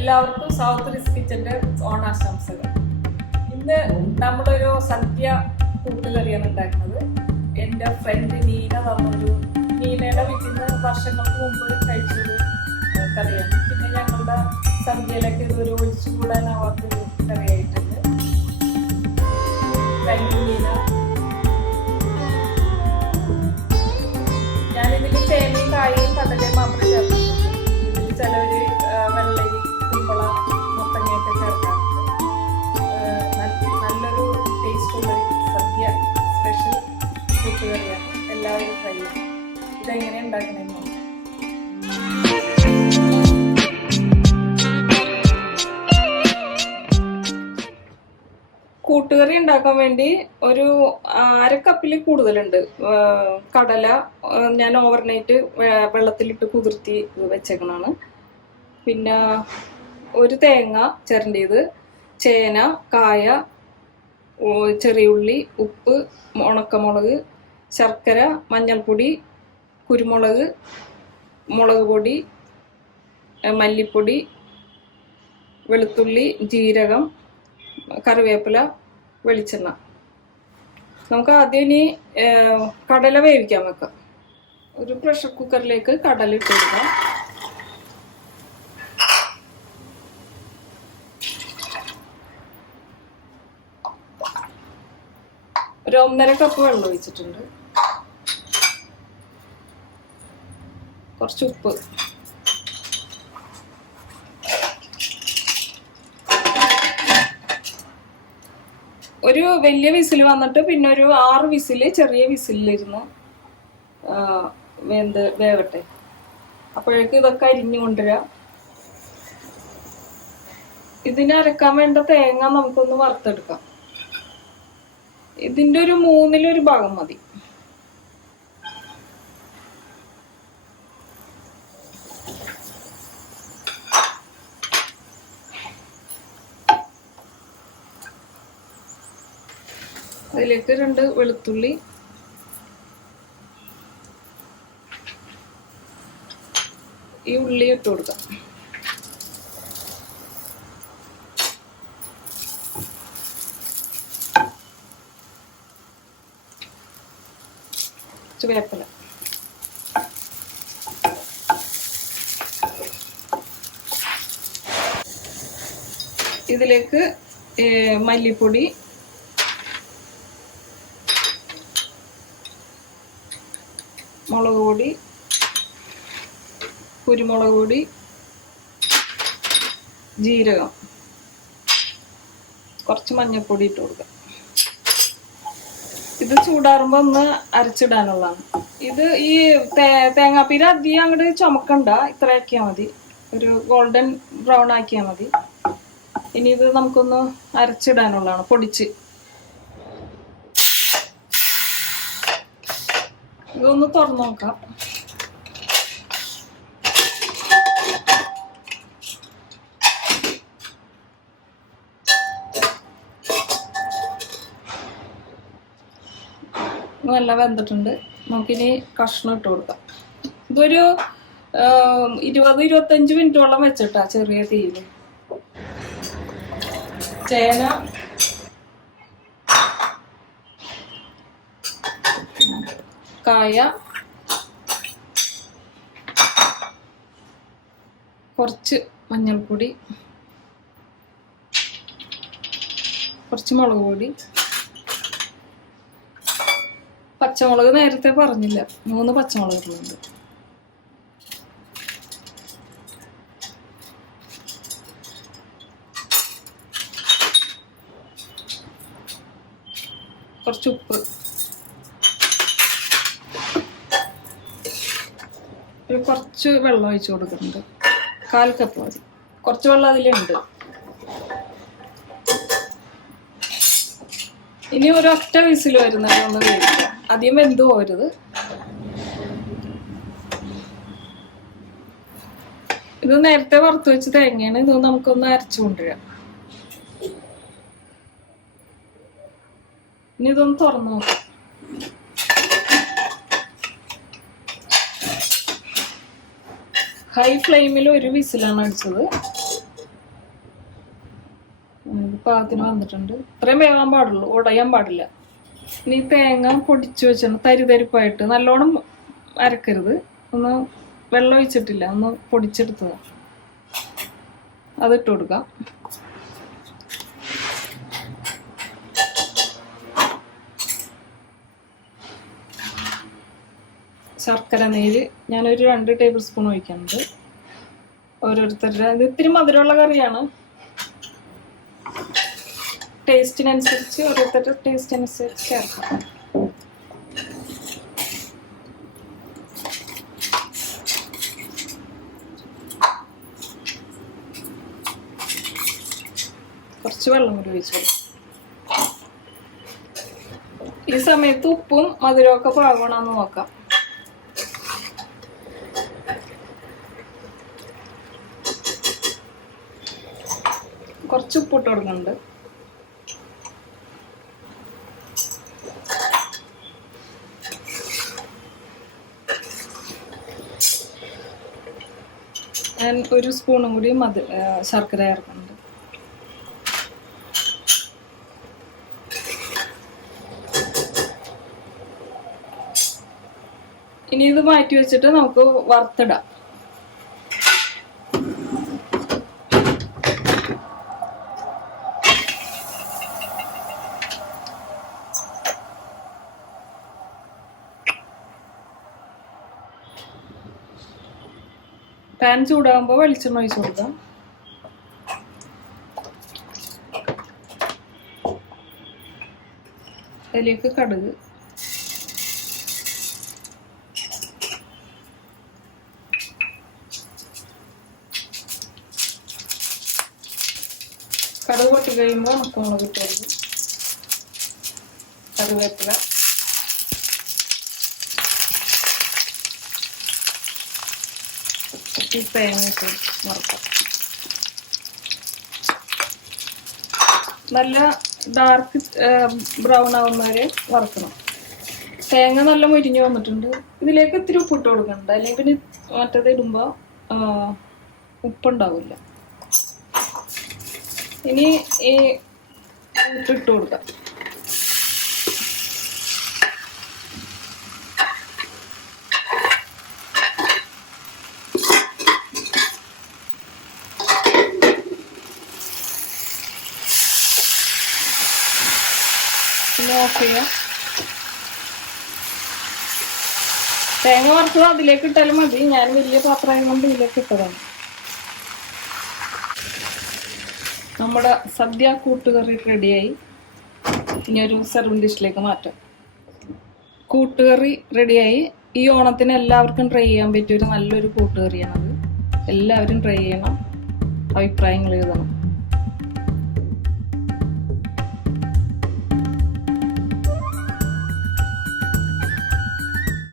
എല്ലാവർക്കും സൗത്ത് റിസ് കിച്ചന്റെ ഓണാശംസകൾ. ഇന്ന് നമ്മളൊരു സദ്യ കൂട്ടുകറിയാണ് ഉണ്ടാക്കുന്നത്. എൻ്റെ ഫ്രണ്ട് നീന തന്നൊരു നീനയുടെ വീട്ടിൽ നിന്ന് വർഷങ്ങൾക്ക് മുമ്പ് കഴിച്ചൊരു കറിയാണ്. പിന്നെ ഞങ്ങളുടെ സദ്യയിലൊക്കെ ഇതൊരു ഒഴിച്ചുകൂടാനാവാത്തൊരു കറിയായിട്ടുണ്ട്. Thank you Neena. ഞാനിതിൽ ചേനയും കായയും കടലയും മാത്രമേ ചേർത്തിട്ടുള്ളൂ. ഇതിൽ ചിലവർ വെള്ളരി, കുമ്പള, മത്തങ്ങയൊക്കെ ചേർക്കാറുണ്ട്. നല്ലൊരു ടേസ്റ്റുള്ള സദ്യ സ്പെഷ്യൽ കൂട്ടുകറിയാണ്. എല്ലാവരും ട്രൈ ചെയ്യും. ഇതെങ്ങനെ ഉണ്ടാക്കണമെന്ന് നോക്കാം. കൂട്ടുകറി ഉണ്ടാക്കാൻ വേണ്ടി ഒരു 1/2 കപ്പിൽ കൂടുതലുണ്ട് കടല. ഞാൻ ഓവർനൈറ്റ് വെള്ളത്തിലിട്ട് കുതിർത്തി വെച്ചേക്കണാണ്. പിന്നെ ഒരു തേങ്ങ ചിരണ്ടിയത്, ചേന, കായ, ചെറിയ ഉള്ളി, ഉപ്പ്, ഉണക്കമുളക്, ശർക്കര, മഞ്ഞൾപ്പൊടി, കുരുമുളക്, മുളക് പൊടി, മല്ലിപ്പൊടി, വെളുത്തുള്ളി, ജീരകം, കറിവേപ്പില, വെളിച്ചെണ്ണ. നമുക്ക് ആദ്യം ഇനി കടല വേവിക്കാൻ വെക്കാം. ഒരു പ്രഷർ കുക്കറിലേക്ക് കടല ഇട്ട് കൊടുക്കാം. ഒരു 1.5 കപ്പ് വെള്ളം ഒഴിച്ചിട്ടുണ്ട്. കുറച്ച് ഉപ്പ്, ഒരു വലിയ വിസിൽ വന്നിട്ട് പിന്നെ ഒരു 6 വിസിൽ ചെറിയ വിസിലിരുന്ന് വേവട്ടെ. അപ്പോഴേക്ക് ഇതൊക്കെ അരിഞ്ഞു കൊണ്ടുവരാം. ഇതിന് അരക്കാൻ വേണ്ട തേങ്ങ നമുക്കൊന്ന് വറുത്തെടുക്കാം. ഇതിൻ്റെ ഒരു 1/3 ഭാഗം മതി. അതിലേക്ക് 2 വെളുത്തുള്ളി, ഈ ഉള്ളി ഇട്ട് കൊടുക്കാം. വേപ്പില, ഇതിലേക്ക് മല്ലിപ്പൊടി, മുളക് പൊടി, കുരുമുളക് പൊടി, ജീരകം, കുറച്ച് മഞ്ഞൾപ്പൊടി ഇട്ട് കൊടുക്കാം. ഇത് ചൂടാറുമ്പോൾ ഒന്ന് അരച്ചിടാനുള്ളതാണ്. ഇത് ഈ തേങ്ങാപ്പീര അധികം അങ്ങോട്ട് ചുമക്കണ്ട, ഇത്ര ആക്കിയാൽ മതി. ഒരു ഗോൾഡൻ ബ്രൗൺ ആക്കിയാൽ മതി. ഇനി ഇത് നമുക്കൊന്ന് അരച്ചിടാനുള്ളതാണ്, പൊടിച്ച്. ഇതൊന്ന് തുറന്നു നോക്കാം. നല്ല വെന്തിട്ടുണ്ട്. നമുക്കിനി കഷ്ണം ഇട്ട് കൊടുക്കാം. ഇതൊരു 20-25 മിനിറ്റോളം വെച്ചിട്ടാ ചെറിയ തീയിൽ. ചേന, കായ, കുറച്ച് മഞ്ഞൾപ്പൊടി, കുറച്ച് മുളക് പൊടി, പച്ചമുളക് നേരത്തെ പറഞ്ഞില്ല, 3 പച്ചമുളക് ഇടുന്നുണ്ട്. കുറച്ച് ഉപ്പ്, കുറച്ച് വെള്ളം ഒഴിച്ചു കൊടുക്കുന്നുണ്ട്. 1/4 കപ്പ് മതി. കുറച്ച് വെള്ളം അതിലുണ്ട്. ഇനി ഒരൊറ്റ വിസിൽ വരുന്നത് ഒന്ന് വേവിക്കാം. അധികം വെന്ത് പോകരുത്. ഇത് നേരത്തെ വറുത്ത് വെച്ച് തേങ്ങയാണ്. ഇത് നമുക്കൊന്ന് അരച്ചു കൊണ്ടുവരാം. ഇനി ഇതൊന്ന് തുറന്നു നോക്കാം. ഹൈ ഫ്ലെയിമിൽ ഒരു വിസിലാണ് അടിച്ചത്. പാകത്തിന് വന്നിട്ടുണ്ട്. ഇത്രയും വേകാൻ പാടുള്ളൂ, ഉടയാൻ പാടില്ല. ഇനി തേങ്ങ പൊടിച്ചു വെച്ചിട്ടുണ്ട് തരിതരിപ്പായിട്ട്, നല്ലോണം അരക്കരുത്. ഒന്ന് വെള്ളം ഒഴിച്ചിട്ടില്ല, ഒന്ന് പൊടിച്ചെടുത്തത്. അതിട്ട് കൊടുക്കാം. ശർക്കര നീര് ഞാനൊരു 2 ടേബിൾ സ്പൂൺ ഒഴിക്കുന്നുണ്ട്. ഓരോരുത്തരുടെ ഇത് ഇത്തിരി മധുരമുള്ള കറിയാണ്. ടേസ്റ്റിനനുസരിച്ച് ഓരോരുത്തരുടെ ടേസ്റ്റിനനുസരിച്ച് ചേർക്കാം. കുറച്ച് വെള്ളം കൂടി ഒഴിച്ചോളൂ. ഈ സമയത്ത് ഉപ്പും മധുരമൊക്കെ പാകണമെന്ന് നോക്കാം. കുറച്ച് ഉപ്പിട്ട് കൊടുക്കുന്നുണ്ട്. ഞാൻ 1 സ്പൂണും കൂടി ശർക്കര ചേർക്കുന്നുണ്ട്. ഇനി ഇത് മാറ്റി വെച്ചിട്ട് നമുക്ക് വറുത്തിടാം. പാൻ ചൂടാകുമ്പോൾ വെളിച്ചെണ്ണ ഒഴിച്ച് കൊടുക്കാം. അതിലേക്ക് കടുക്, കടുക് പൊട്ടി കഴിയുമ്പോൾ ഉണക്കമുളക് ഇട്ട് കൊടുക്കും, കറിവേപ്പില, ഈ തേങ്ങ ഇട്ട് വറുക്കാം. നല്ല ഡാർക്ക് ബ്രൗൺ ആവുന്നവരെ വറുക്കണം. തേങ്ങ നല്ല മുരിഞ്ഞ് വന്നിട്ടുണ്ട്. ഇതിലേക്ക് ഇത്തിരി ഉപ്പിട്ട് കൊടുക്കണ്ട, അല്ലെങ്കിൽ പിന്നെ മറ്റേത് ഇടുമ്പോൾ ഉപ്പുണ്ടാവില്ല. ഇനി ഈ ഉപ്പിട്ട് കൊടുക്കാം. ഓഫ് ചെയ്യാം. തേങ്ങ വറുത്തത് അതിലേക്ക് ഇട്ടാലും മതി. ഞാൻ വലിയ പാത്രം കൊണ്ട് ഇതിലേക്ക് ഇട്ടതാണ്. നമ്മുടെ സദ്യ കൂട്ടുകറി റെഡിയായി. ഇനി ഒരു സെർവിങ് ഡിഷിലേക്ക് മാറ്റാം. കൂട്ടുകറി റെഡിയായി. ഈ ഓണത്തിന് എല്ലാവർക്കും ട്രൈ ചെയ്യാൻ പറ്റിയ ഒരു നല്ലൊരു കൂട്ടുകറിയാണത്. എല്ലാവരും ട്രൈ ചെയ്യണം, അഭിപ്രായങ്ങൾ എഴുതണം.